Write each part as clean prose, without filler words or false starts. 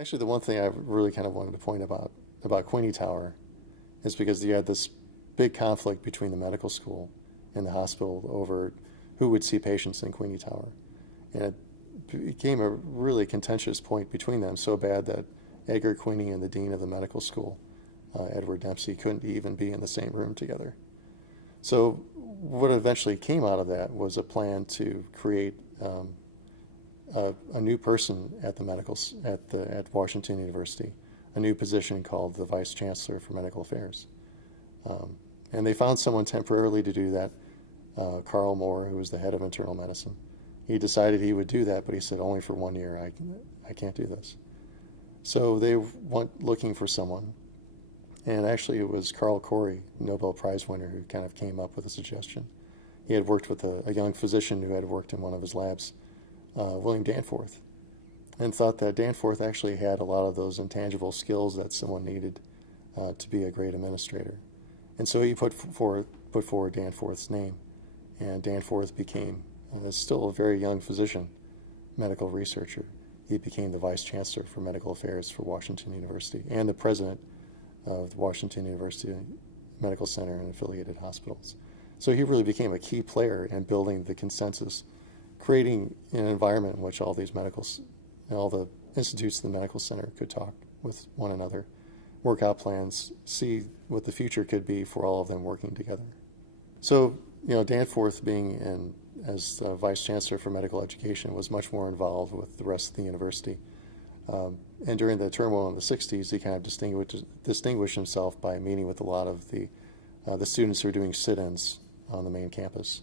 Actually, the one thing I really kind of wanted to point about Queenie Tower is because you had this big conflict between the medical school and the hospital over who would see patients in Queenie Tower. And it became a really contentious point between them, so bad that Edgar Queenie and the dean of the medical school, Edward Dempsey, couldn't even be in the same room together. So what eventually came out of that was a plan to create a new person at the at Washington University, a new position called the Vice Chancellor for Medical Affairs. And they found someone temporarily to do that, Carl Moore, who was the head of internal medicine. He decided he would do that, but he said, only for 1 year. I can't do this. So they went looking for someone. And actually it was Carl Corey, Nobel Prize winner, who kind of came up with a suggestion. He had worked with a young physician who had worked in one of his labs, William Danforth, and thought that Danforth actually had a lot of those intangible skills that someone needed to be a great administrator. And so he put forward Danforth's name, and Danforth became, still a very young physician, medical researcher. He became the Vice Chancellor for Medical Affairs for Washington University and the President of the Washington University Medical Center and affiliated hospitals. So he really became a key player in building the consensus, creating an environment in which all the institutes of the medical center could talk with one another, work out plans, see what the future could be for all of them working together. So, Danforth being as Vice Chancellor for Medical Education was much more involved with the rest of the university. And during the turmoil in the 60s, he kind of distinguished himself by meeting with a lot of the students who were doing sit-ins on the main campus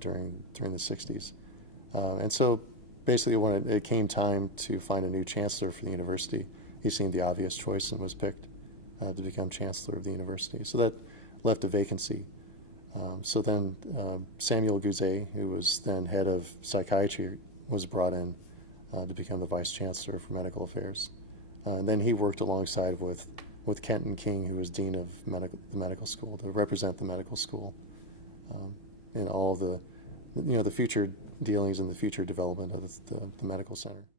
during the 60s. And so basically when it came time to find a new chancellor for the university, he seemed the obvious choice and was picked to become chancellor of the university. So that left a vacancy. So then Samuel Guzet, who was then head of psychiatry, was brought in to become the Vice Chancellor for Medical Affairs. And then he worked alongside with Kenton King, who was Dean of the medical school, to represent the medical school in all the future dealings and the future development of the medical center.